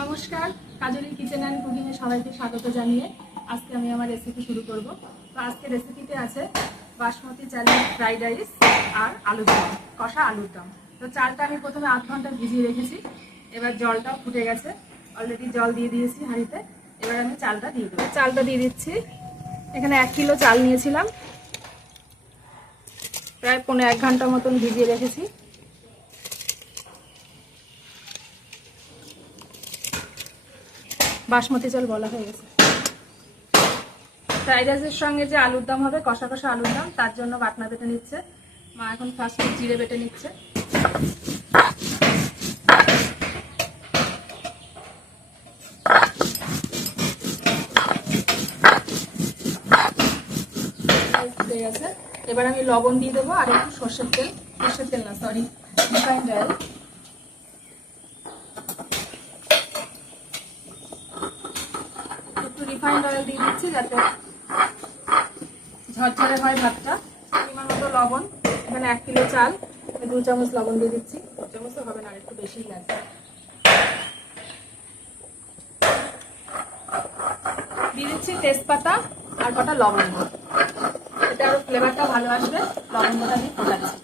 নমস্কার কাজলি kitchen and কুকিংয়ে সবাইকে স্বাগত জানিয়ে আজকে আমি আমার রেসিপি শুরু করব। তো আজকে রেসিপিতে আছে বাসমতি চালের ফ্রাইড রাইস আর আলুর দম, কষা আলুর দম। তো চালটা আমি প্রথমে আধ ঘণ্টা ভিজিয়ে রেখেছি, এবার জলটাও ফুটে গেছে। অলরেডি জল দিয়ে দিয়েছি হাঁড়িতে, এবার আমি চালটা দিয়ে দেবো। চালটা দিয়ে দিচ্ছি। এখানে এক কিলো চাল নিয়েছিলাম। প্রায় পনেরো এক ঘণ্টা মতন ভিজিয়ে রেখেছি। বাসমতি চাল বলা হয়ে গেছে। ফ্রাইড রাইসের সঙ্গে যে আলুর দম হবে, কষা কষা আলুর দম, তার জন্য বাটনা বেটে নিচ্ছে। মা এখন ফার্স্ট জিরে বেটে নিচ্ছে। এবার আমি লবণ দিয়ে দেবো আর একটু সর্ষের তেল। সর্ষের তেল না সরি রিফাইন্ড অয়েল একটু রিফাইন্ড অয়েল দিয়ে দিচ্ছি যাতে ঝরঝরে হয় ভাতটা। পরিমাণ মতো লবণ, এখানে এক কিলো চাল দু চামচ লবণ দিয়ে দিচ্ছি। দু চামচও হবে না একটু বেশিই লাগবে। দিয়ে দিচ্ছি তেজপাতা আর কটা লবঙ্গ এটা আরও ফ্লেভারটা ভালো আসবে লবঙ্গটা দিয়ে ফোটাচ্ছি।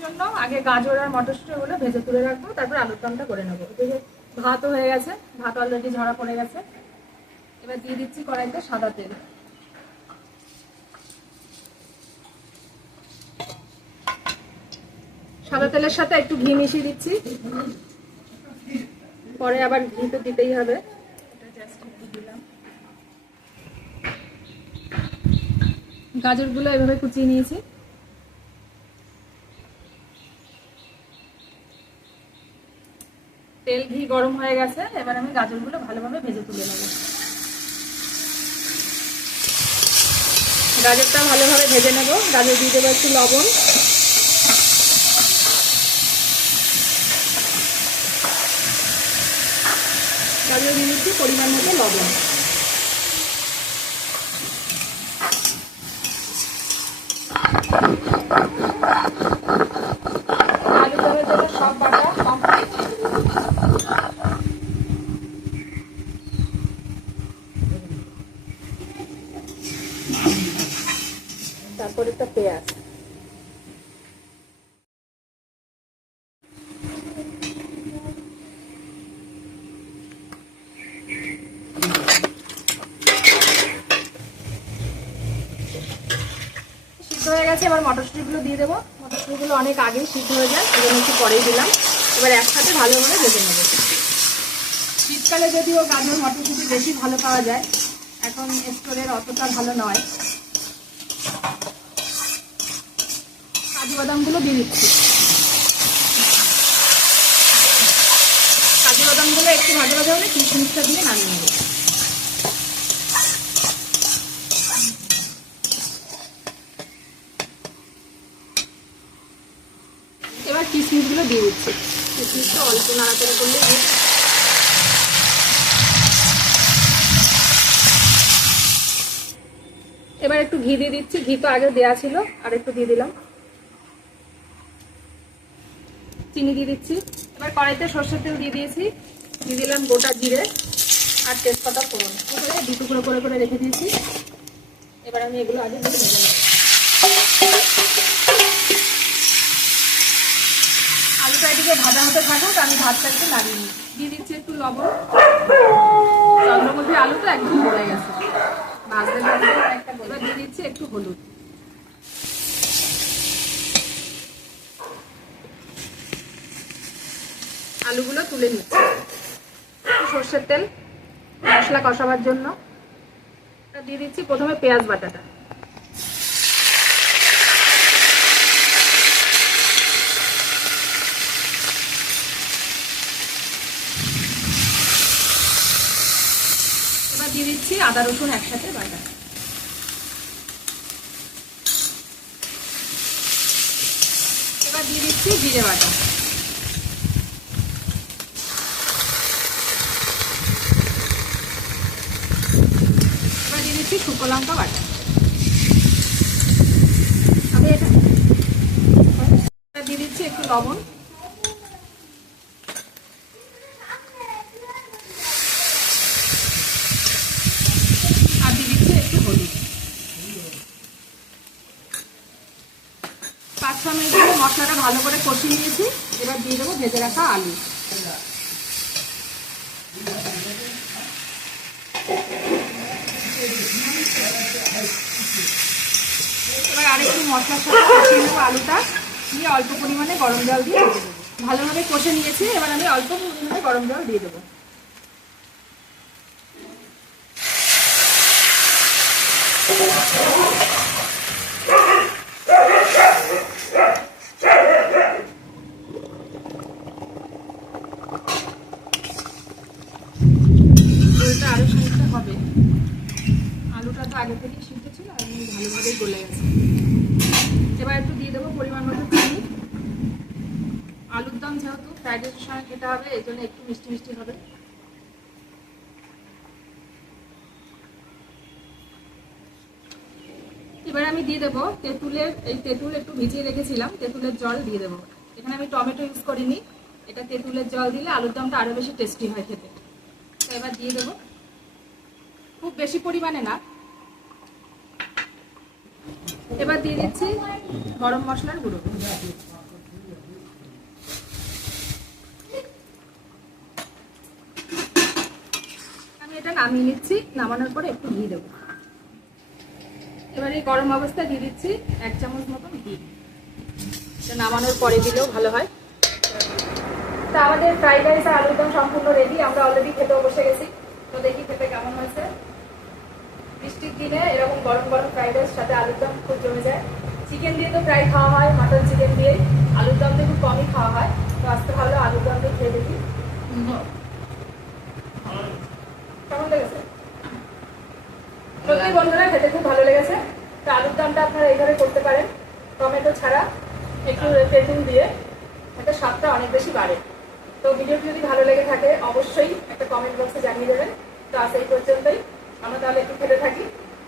জন্য আগে গাজর আর মটরশুঁটি গুলো ভেজে তুলে রাখব, তারপর আলুর দমটা করে নেব। এদিকে ভাতও হয়ে গেছে, ভাত অলরেডি ঝরা পড়ে গেছে। এবার দিয়ে দিচ্ছি কড়াইতে সাদা তেল। সাদা তেলের সাথে একটু ঘি মিশিয়ে দিচ্ছি। পরে আবার ঘি তো দিতেই হবে। গাজরগুলো এভাবে কুচিয়ে নিয়েছি। তেল ঘি গরম হয়ে গেছে, এবার আমি গাজরগুলো ভালোভাবে ভেজে তুলে নেব। গাজরটা ভালোভাবে ভেজে নেব। গাজর দিয়ে দেবো একটু লবণ। গাজর দিয়ে দিচ্ছি পরিমাণ মতো লবণ। তারপরে একটা পেঁয়াজ। হয়ে গেছে, এবার মটরশুঁটিগুলো দিয়ে দেবো। মটরশুঁটিগুলো অনেক আগেই সিদ্ধ হয়ে যায় সেজন্য একটু পরেই দিলাম। এবার একসাথে ভালোভাবে ভেজে নেব। শীতকালে যদিও গাজর, মটরশুঁটি বেশি ভালো পাওয়া যায়, এখন স্টোরের অতটা ভালো নয়। কাজু বাদামগুলো দিয়ে দিচ্ছি। কাজু বাদামগুলো একটু ভাজা ভাজা হলে কিশমিশটা দিয়ে নামিয়ে নেব এবার কিশমিশগুলো দিয়ে দিচ্ছি। অল্প নাড়াচাড়া করলে দিয়ে এবার একটু ঘি দিয়ে দিচ্ছি। ঘি তো আগে দেওয়া ছিল, আর একটু দিয়ে দিলাম। চিনি দিয়ে দিচ্ছি। এবার কড়াইতে সর্ষের তেল দিয়ে দিয়েছি। দিয়ে দিলাম গোটা জিরে আর তেজপাতা ফোড়ন। করে দু টুকরো করে করে রেখে দিয়েছি। এবার আমি এগুলো আগে ভেজে নেব। আলুটা এদিকে ভাজা হতে থাকুক, আমি ভাতটা একটু নাড়িয়ে নিই। দিয়ে দিচ্ছি একটু লবণ। চন্দ্রমুখী আলুটা একদম গলে গেছে। ভাজতে একটা এবার দিয়ে দিচ্ছি একটু হলুদ। আলুগুলো তুলে নিচ্ছি। সর্ষের তেল, মশলা কষাবার জন্য। দিয়ে দিচ্ছি প্রথমে পেঁয়াজ বাটাটা এবার দিয়ে দিচ্ছি আদা, রসুন একসাথে বাটা। এবার দিয়ে দিচ্ছি জিরে বাটা। এবার দিয়ে দিচ্ছি শুকনো লঙ্কা বাটা। আমি এটা দিয়ে দিচ্ছি একটু লবণ আর দিয়ে দিচ্ছি একটু হলুদ পাঁচ ছ মিনিট ধরে মশলাটা ভালো করে কষিয়ে নিয়েছি। এবার দিয়ে দেবো ভেজে রাখা আলু। এবার আরেকটু মশলার সাথে নেব আলুটা। দিয়ে অল্প পরিমাণে গরম জল দিয়ে ভালোভাবে কষে নিয়েছি, এবার আমি অল্প পরিমাণে গরম জল দিয়ে দেবো ঝোলটা আরও খানিকটা হবে আলুটা তো আগে থেকেই সিদ্ধ ছিল আর এমনি ভালোভাবেই গলে গেছে এবার একটু দিয়ে দেবো পরিমাণ মতো চিনি আলুর দম যেহেতু ফ্রাইড রাইসের সঙ্গে খেতে হবে, এই জন্য একটু মিষ্টি মিষ্টি হবে। এবার আমি দিয়ে দেবো তেঁতুলের, এই তেঁতুল একটু ভিজিয়ে রেখেছিলাম, তেঁতুলের জল দিয়ে দেবো। এখানে আমি টমেটো ইউজ করিনি, এটা তেঁতুলের জল দিলে আলুর দমটা আরও বেশি টেস্টি হয় খেতে। তো এবার দিয়ে দেবো। খুব বেশি পরিমাণে না। এবার দিয়ে দিচ্ছি গরম মশলার গুঁড়ো আমি এটা নামিয়ে নিচ্ছি, নামানোর পরে একটু ঘি দেবো। এবার গরম অবস্থায় দিয়ে দিচ্ছি এক চামচ মতন ঘি। নামানোর পরে দিলেও ভালো হয়। তা আমাদের ফ্রাইড রাইস আর আলুর দম সম্পূর্ণ রেডি আমরা অলরেডি খেতেও বসে গেছি। তো দেখি খেতে কেমন হয়েছে। বৃষ্টির দিনে এরকম গরম গরম ফ্রাইড রাইস সাথে আলুর দম খুব জমে যায়। চিকেন দিয়ে তো প্রায় খাওয়া হয় মাটন চিকেন দিয়ে। আলুর দম তো খুব কমই খাওয়া হয় তো আজকে ভালো আলুর দম দিয়ে খেয়ে দেখি কেমন লেগেছে সত্যি বন্ধুরা খেতে খুব ভালো লেগেছে তো আলুর দমটা আপনারা এইভাবে করতে পারেন টমেটো ছাড়া একটু তেঁতুল দিয়ে একটা স্বাদটা অনেক বেশি বাড়ে। তো ভিডিওটি যদি ভালো লেগে থাকে, অবশ্যই একটা কমেন্ট বক্সে জানিয়ে দেবেন। তো আজ এই পর্যন্তই। আমরা তাহলে একটু খেতে থাকি।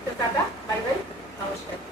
তো টাটা, বাই বাই, নমস্কার।